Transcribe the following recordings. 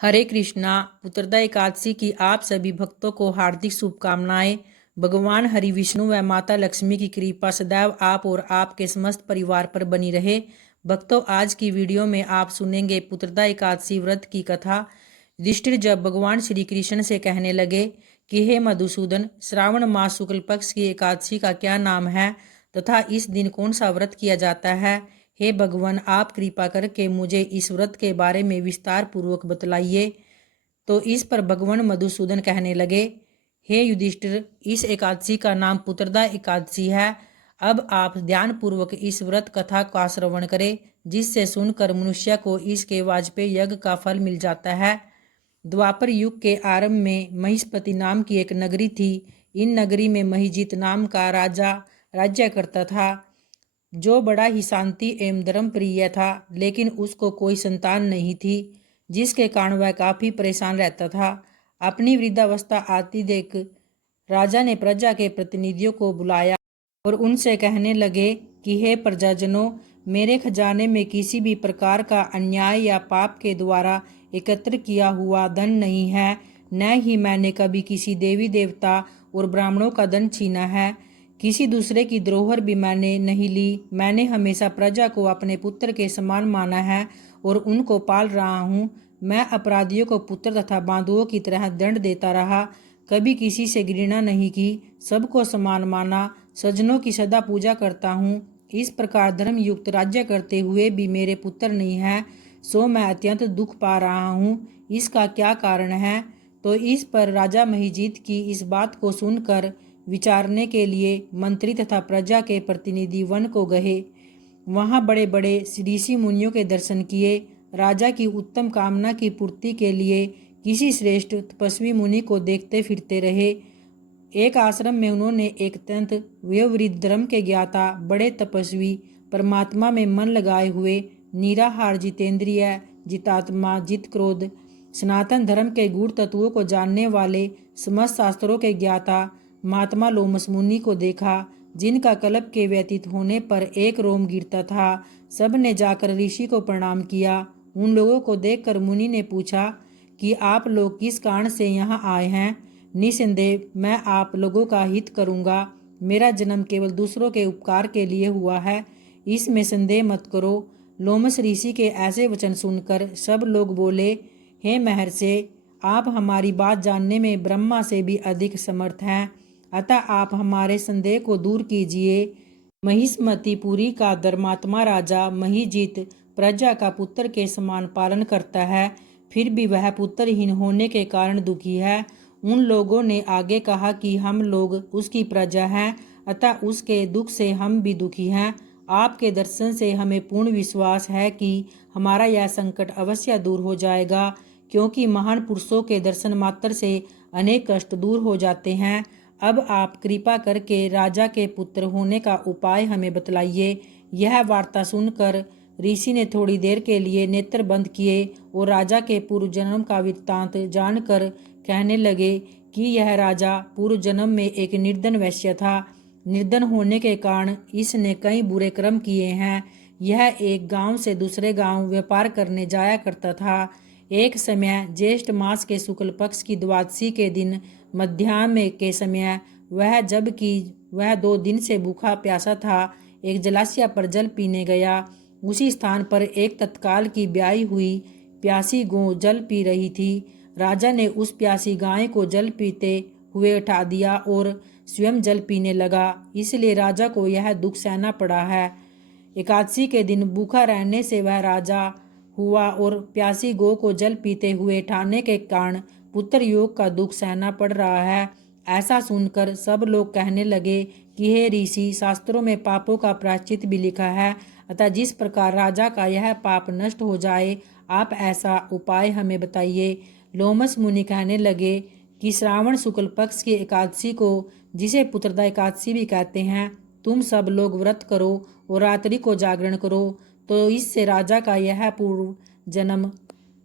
हरे कृष्णा। पुत्रदा एकादशी की आप सभी भक्तों को हार्दिक शुभकामनाएं। भगवान हरि विष्णु व माता लक्ष्मी की कृपा सदैव आप और आपके समस्त परिवार पर बनी रहे। भक्तों, आज की वीडियो में आप सुनेंगे पुत्रदा एकादशी व्रत की कथा। युधिष्ठिर जब भगवान श्री कृष्ण से कहने लगे कि हे मधुसूदन, श्रावण मास शुक्ल पक्ष की एकादशी का क्या नाम है तथा इस दिन कौन सा व्रत किया जाता है। हे भगवान, आप कृपा करके मुझे इस व्रत के बारे में विस्तार पूर्वक बतलाइए। तो इस पर भगवान मधुसूदन कहने लगे, हे युधिष्ठिर, इस एकादशी का नाम पुत्रदा एकादशी है। अब आप ध्यान पूर्वक इस व्रत कथा का श्रवण करें, जिससे सुनकर मनुष्य को इसके वाजपेय यज्ञ का फल मिल जाता है। द्वापर युग के आरंभ में महिष्पति नाम की एक नगरी थी। इन नगरी में महिजीत नाम का राजा राज्य करता था, जो बड़ा ही शांति एवं धर्म प्रिय था, लेकिन उसको कोई संतान नहीं थी, जिसके कारण वह काफी परेशान रहता था। अपनी वृद्धावस्था आती देख राजा ने प्रजा के प्रतिनिधियों को बुलाया और उनसे कहने लगे कि हे प्रजाजनों, मेरे खजाने में किसी भी प्रकार का अन्याय या पाप के द्वारा एकत्र किया हुआ धन नहीं है। न ही मैंने कभी किसी देवी देवता और ब्राह्मणों का धन छीना है। किसी दूसरे की धरोहर भी मैंने नहीं ली। मैंने हमेशा प्रजा को अपने पुत्र के समान माना है और उनको पाल रहा हूँ। मैं अपराधियों को पुत्र तथा बांधुओं की तरह दंड देता रहा। कभी किसी से घृणा नहीं की, सबको समान माना, सज्जनों की सदा पूजा करता हूँ। इस प्रकार धर्म युक्त राज्य करते हुए भी मेरे पुत्र नहीं है, सो मैं अत्यंत दुख पा रहा हूँ। इसका क्या कारण है? तो इस पर राजा महिजीत की इस बात को सुनकर विचारने के लिए मंत्री तथा प्रजा के प्रतिनिधि वन को गए। वहां बड़े बड़े ऋषि मुनियों के दर्शन किए। राजा की उत्तम कामना की पूर्ति के लिए किसी श्रेष्ठ तपस्वी मुनि को देखते फिरते रहे। एक आश्रम में उन्होंने एक अत्यंत वयोवृद्ध धर्म के ज्ञाता, बड़े तपस्वी, परमात्मा में मन लगाए हुए, निराहार, जितेंद्रिय, जितात्मा, जित क्रोध, सनातन धर्म के गूढ़ तत्वों को जानने वाले, समस्त शास्त्रों के ज्ञाता महात्मा लोमस मुनि को देखा, जिनका कल्प के व्यतीत होने पर एक रोम गिरता था। सब ने जाकर ऋषि को प्रणाम किया। उन लोगों को देखकर मुनि ने पूछा कि आप लोग किस कारण से यहाँ आए हैं। निसंदेह मैं आप लोगों का हित करूँगा। मेरा जन्म केवल दूसरों के उपकार के लिए हुआ है, इसमें संदेह मत करो। लोमस ऋषि के ऐसे वचन सुनकर सब लोग बोले, हे महर्षि, आप हमारी बात जानने में ब्रह्मा से भी अधिक समर्थ हैं, अतः आप हमारे संदेह को दूर कीजिए। महिष्मतिपुरी का धर्मात्मा राजा महिजीत प्रजा का पुत्र के समान पालन करता है, फिर भी वह पुत्रहीन होने के कारण दुखी है। उन लोगों ने आगे कहा कि हम लोग उसकी प्रजा हैं, अतः उसके दुख से हम भी दुखी हैं। आपके दर्शन से हमें पूर्ण विश्वास है कि हमारा यह संकट अवश्य दूर हो जाएगा, क्योंकि महान पुरुषों के दर्शन मात्र से अनेक कष्ट दूर हो जाते हैं। अब आप कृपा करके राजा के पुत्र होने का उपाय हमें बतलाइए। यह वार्ता सुनकर ऋषि ने थोड़ी देर के लिए नेत्र बंद किए और राजा के पूर्व जन्म का वृत्तांत जानकर कहने लगे कि यह राजा पूर्व जन्म में एक निर्धन वैश्य था। निर्धन होने के कारण इसने कई बुरे कर्म किए हैं। यह एक गांव से दूसरे गांव व्यापार करने जाया करता था। एक समय ज्येष्ठ मास के शुक्ल पक्ष की द्वादशी के दिन मध्याह्न के समय वह 2 दिन से भूखा प्यासा था, एक जलाशय पर जल पीने गया। उसी स्थान पर एक तत्काल की ब्याई हुई प्यासी गौ जल पी रही थी। राजा ने उस प्यासी गाय को जल पीते हुए उठा दिया और स्वयं जल पीने लगा, इसलिए राजा को यह दुख सहना पड़ा है। एकादशी के दिन भूखा रहने से वह राजा हुआ और प्यासी गौ को जल पीते हुए उठाने के कारण पुत्र योग का दुख सहना पड़ रहा है। ऐसा सुनकर सब लोग कहने लगे कि हे ऋषि, शास्त्रों में पापों का प्रायश्चित भी लिखा है, अतः जिस प्रकार राजा का यह पाप नष्ट हो जाए, आप ऐसा उपाय हमें बताइए। लोमस मुनि कहने लगे कि श्रावण शुक्ल पक्ष की एकादशी को, जिसे पुत्रदा एकादशी भी कहते हैं, तुम सब लोग व्रत करो और रात्रि को जागरण करो, तो इससे राजा का यह पूर्व जन्म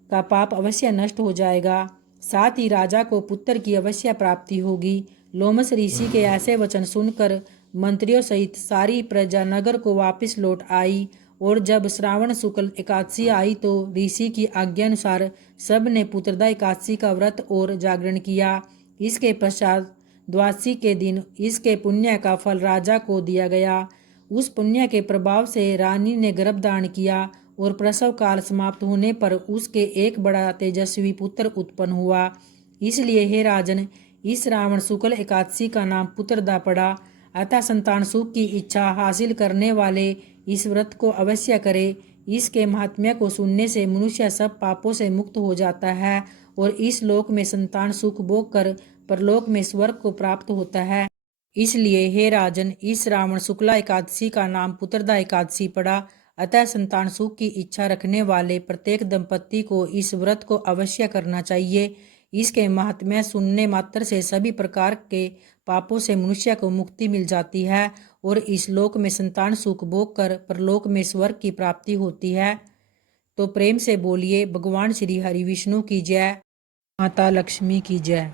का पाप अवश्य नष्ट हो जाएगा। साथ ही राजा को पुत्र की अवश्य प्राप्ति होगी। लोमस ऋषि के ऐसे वचन सुनकर मंत्रियों सहित सारी प्रजा नगर को वापस लौट आई और जब श्रावण शुक्ल एकादशी आई तो ऋषि की आज्ञा अनुसार सब ने पुत्रदा एकादशी का व्रत और जागरण किया। इसके पश्चात द्वादशी के दिन इसके पुण्य का फल राजा को दिया गया। उस पुण्य के प्रभाव से रानी ने गर्भधारण किया और प्रसव काल समाप्त होने पर उसके एक बड़ा तेजस्वी पुत्र उत्पन्न हुआ। इसलिए हे राजन, इस श्रावण शुक्ल एकादशी का नाम पुत्रदा पड़ा। अतः संतान सुख की इच्छा हासिल करने वाले इस व्रत को अवश्य करे। इसके महात्म्य को सुनने से मनुष्य सब पापों से मुक्त हो जाता है और इस लोक में संतान सुख भोग कर परलोक में स्वर्ग को प्राप्त होता है। इसलिए हे राजन, इस श्रावण शुक्ला एकादशी का नाम पुत्रदा एकादशी पड़ा। अतः संतान सुख की इच्छा रखने वाले प्रत्येक दंपति को इस व्रत को अवश्य करना चाहिए। इसके महात्म्य सुनने मात्र से सभी प्रकार के पापों से मनुष्य को मुक्ति मिल जाती है और इस लोक में संतान सुख भोग कर परलोक में स्वर्ग की प्राप्ति होती है। तो प्रेम से बोलिए भगवान श्री हरि विष्णु की जय, माता लक्ष्मी की जय।